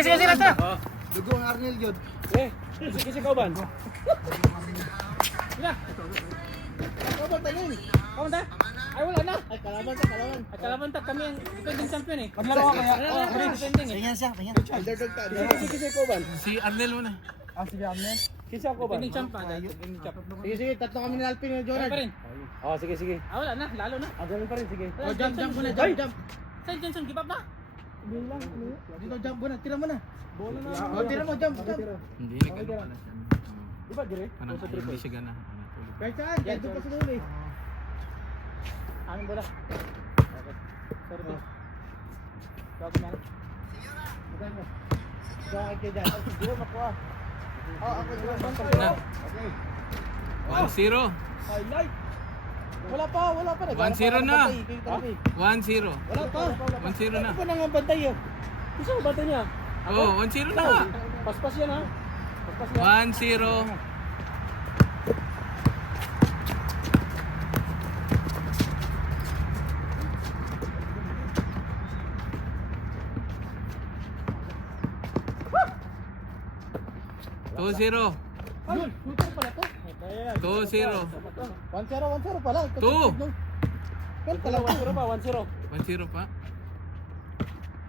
Sige, sige, sige. Dugo ang Arnel yun. Sige, kauban. Sila. Kauban tanin. Kamu ta? Ay, wala na. Ay, kalaban ta, kalaban. At kalaban ta kami ang defending champion eh. Kamlaro ka kaya. Kami defending eh. Pahingan siya, pahingan. Underdog ta. Sige, kauban. Si Arnel muna. Sige, Arnel. Kinsa kauban? Defending champ pa. Defending champ. Sige, sige. Tatlo kami ni Alpin ni Kaya Jonard. pa rin. Oh, sige, sige. Ah, wala na. Lalo na. Ganun pa rin, sige. Oh, jump, jump muna, jump, jump. Saan Johnson? Give up na? Bilang, dito jump muna, tira mo na. Bola na. Oh, tira mo, jump, jump. Hindi, nag-ano pala siya. Diba, dire? Parang hindi siya gana. Kahit saan, kahit doon ka sa dulo eh. Aming bola. Sorry, Oh. Sabi na. Magay mo. Bakit kayo dyan? Siguro makuha. Oh, ako dyan. Na. Okay. 1-0. Highlight. Wala pa, wala pa. 1-0 na. 1-0. Wala pa. 1-0 na. Ano pa nang bantay yun? Kinsa ba bata niya? Oo, 1-0 na nga. Paspas yan ha. Paspas yan. 1-0. Two zero. Yun, shooter pala to. 2-0. 1-0 pala. Two. Kan pala 1-0 ba? 1-0. 1-0 pa.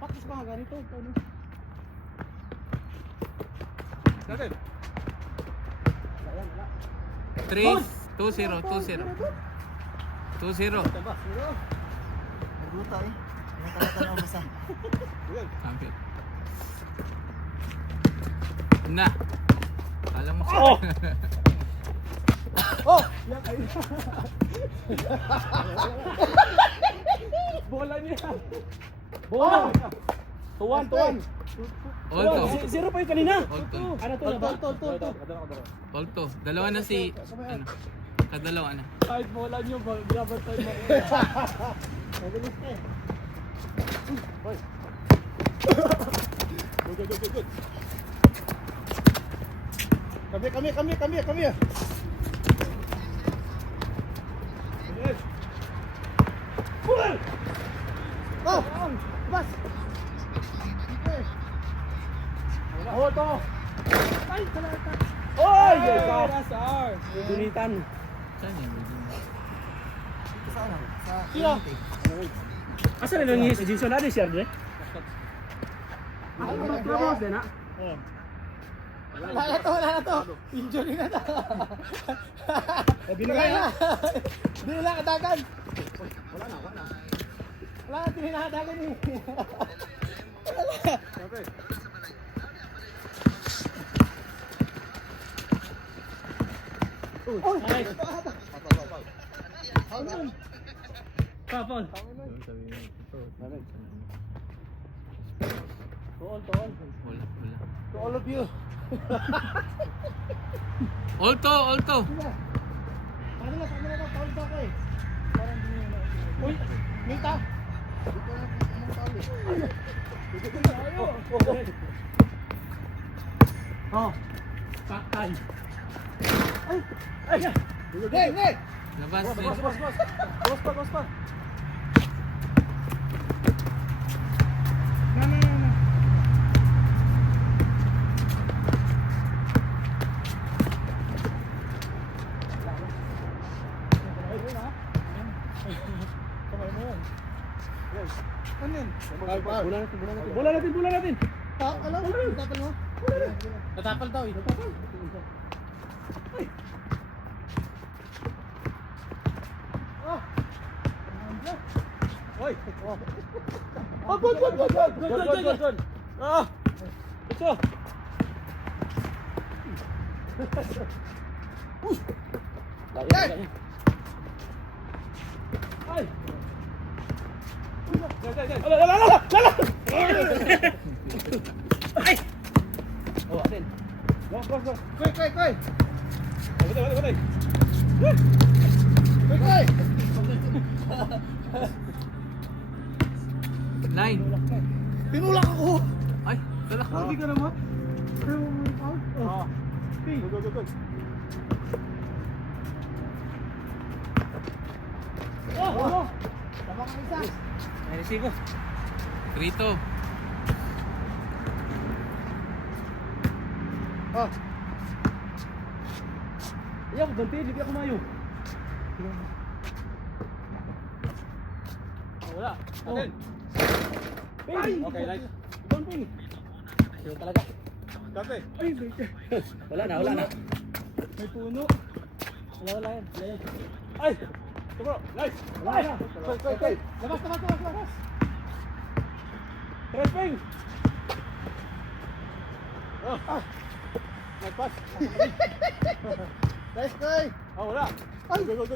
Pakis pa nga ganito. Ano? Natin. 3. 2-0. 2-0. 2-0. Naguta eh. Nakakatawa mo sa. Champion. Na. Kala mo siya. Oh! Oh! Bola niya. Bola. Tuwan, tuwan. Olto. Zero pa yung kanina. Olto. Ano to? Tol. Olto. Dalawa na si... Ano? Kadalawa na. Kahit bola niyo, grabe tayo mo. Mabilis ka eh. Good. Kami. Oh! Bas! Oh, to. Ay, salata. Oy! Sar. Dunitan. Saan yan? Saan ako? Sa Sino? Asa na nangyay si Jinson? Ano siya, Dre? Ako Trabaho din, ha? Wala na to. Injury na to. Binigay na. Hindi na kadagan. Wala na tinahadagan eh. Oh! Nice. Foul. Tuol. Wala. To all of you. Olto. Ano na, paul ba ka eh? Parang hindi nyo na. Uy, Mita. Dito na, anong paul eh? Oh. Pakay. Hey! Labas din. Boss pa. Na. Kamay mo yun. Ano yun? Bola natin. Alam mo, tapal mo? Natapal daw eh. Oy! Oh, good. Good. Ah! Ito! Hey! Ay! Lala! Ay! Oh, atin. Go. Koy! Batay. Koy! Line. Pinulak ako! Ay, talak. Hindi ka naman? Ayaw mo yung foul? Oh. Go. Oh! Tama ka isa! May resibo. 3-2. Oh. Iya ako ganti, hindi ako mayo. Wala. Oh. Ping! Okay, nice. Ibang ping! Sino talaga? Dati. Ay, wala na. May puno. Wala yan. Wala yan. Ay! Ito bro, nice! Wala na! Koy. Labas. Tres ping! Oh. Nagpas. Nice, Koy. Oh, wala! Ay. Good!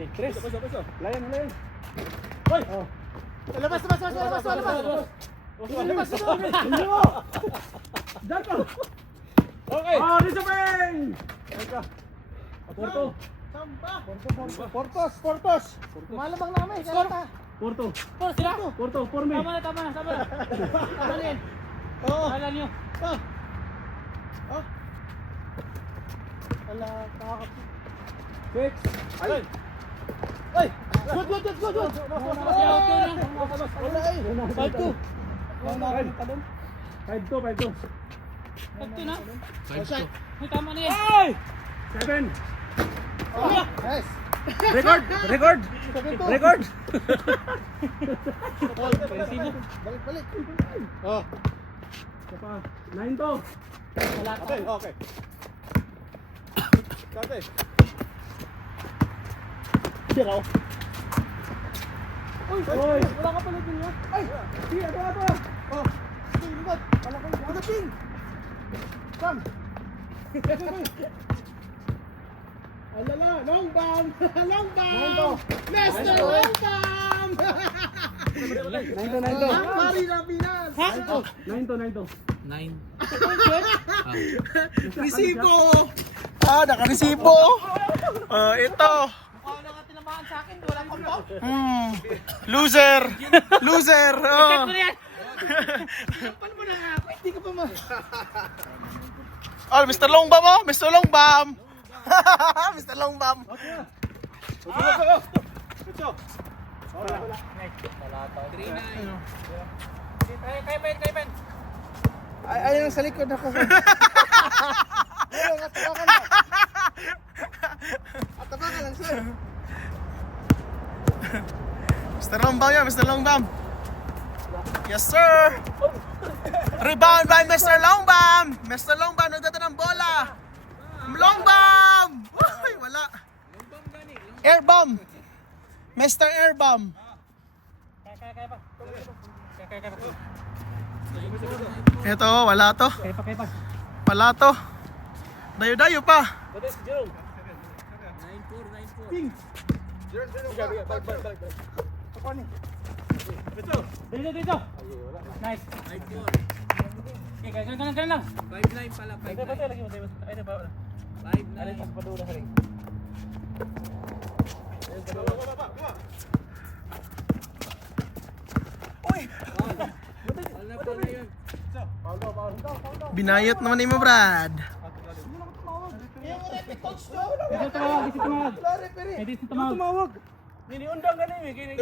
Eh, tres! Paso. Layan! Ay! Oh. Labas. Ano? Dato! Okay. Ah, dito ping! Porto! Portos. Malamang namin. Kalata. Porto! Oh, sila. Porto! Porme! Tama na. Tama na yan. Oo. Kala niyo. Oh. Ala, kakapit. Six! Ay. Good. Wala ay. 5-2. 5-2. Ito na. 5-2. May tama na yan. Ay! 7! Oh, nice. Record! Balik. Oh. Isa pa. 9 to! Wala ka. Okay. Dati. Sira ako. Uy, wala ka pala din yan. Ay, ito. Oh, ping, lumot. Ano ping? Bam. Alala, long bomb. Mr. Long bomb. 9 to. Mari na Pinas. 9 to. 9. Resibo. Nakaresibo. Ito. Mukha na ka tinamaan sa akin. Wala kong ball. Loser. Check mo na yan. Paano mo na nga ako? Hindi ka pa ma... Oh, Mr. Long Bomb, oh. Mr. Long Bomb. Mr. Long Bomb. Kaya Ben. Ayun ang sa likod ako. Ayun, atabakan na. Atabakan lang, sir. Mr. Long Bomb yan, Mr. Long Bomb. Yes, sir. Rebound by Mr. Long Bomb. Mr. Long Bomb, nagdata ng bola. Long Bomb. Uy, wala. Air bomb. Mr. Air bomb. Kaya pa. Ito, wala to. Kaya pa. Wala to. Dayo-dayo pa. What is Jerome? 9-4. Dito. Nice. 5-4. Okay, ganun lang. 5-9 pala. 5-9. Lagi mo tayo. Ay, na ba? 5-9. Padula ka rin. Wala na yun. Binayot naman ni mo, Brad. Dito tumawag. Dito tumawag. Niniundang ka namin.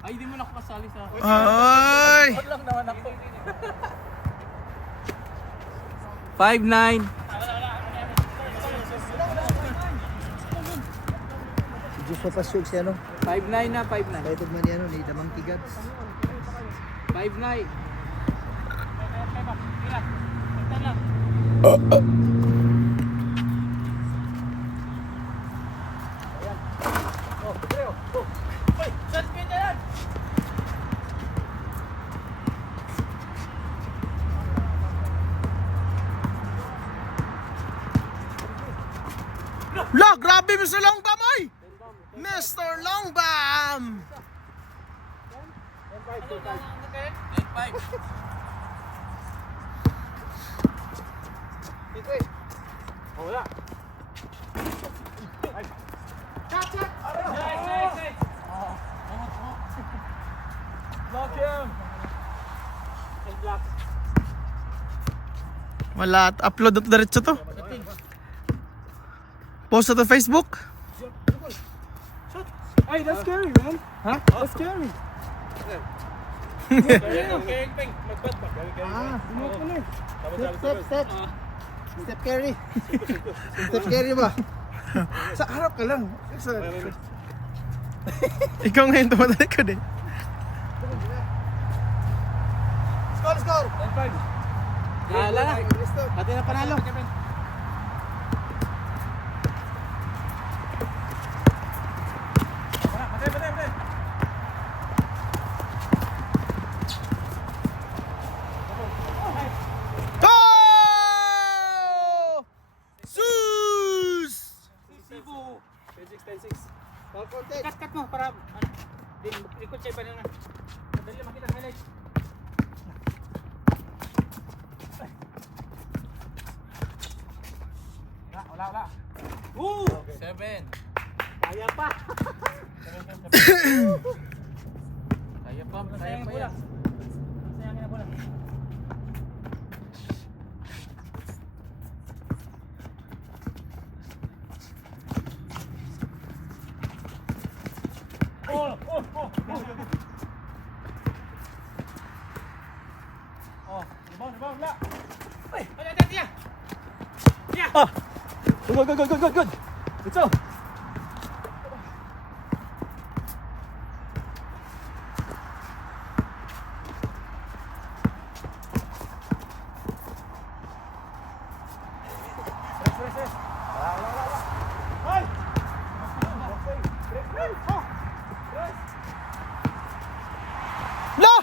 Ay, di mo na ako kasali sa... Ay! Lang naman ako. 5-9. Diyos papasyog siya, no? 5-9 na, 5-9. Kahit man yan, ni Damang Tigad. 5-9. La, grabe Mr. Long Bomb, oy! Mr. Long Bomb! 8-5. Wala. Block him. Block. Wala, upload na to diretso to. Post na to Facebook. Hey, that's scary, man. Huh? That's scary. Step carry. Step carry ba? Sa harap ka lang. Ikaw ngayon tumatalikod eh. Score! Wala na. Pati na panalo. Go! Sus! Ball contact. Cut mo para ikot siya pa na. Madali makita ang highlight. Wala. 7. Kaya pa. Kaya pa yan. Sayangin na bola. Good. Ito. La!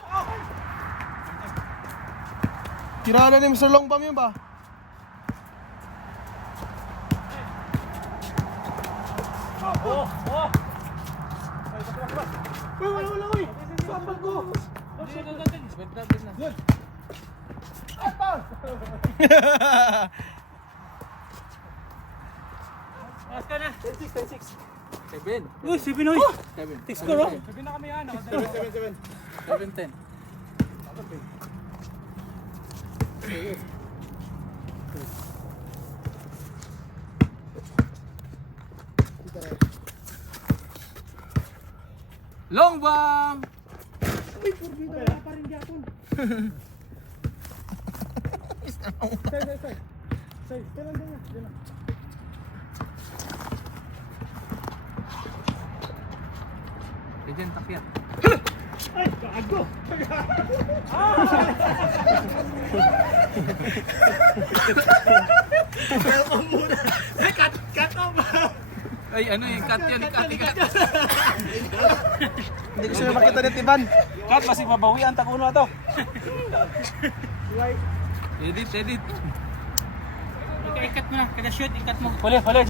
Tirada ni Mr. Longbam yun ba? Ask ka na. 7. Uy, si Pinoy. 7. Take score, oh. 7-10. Long bomb! Legend takyat. Ay, gago. Cut off. Ay, ano yung cut yan? Cut. Hindi ko siya makita ni Tiban. Cut, masih mabawian takuno to. Edit. Okay, ikat mo na. Kada shoot, ikat mo. Huli.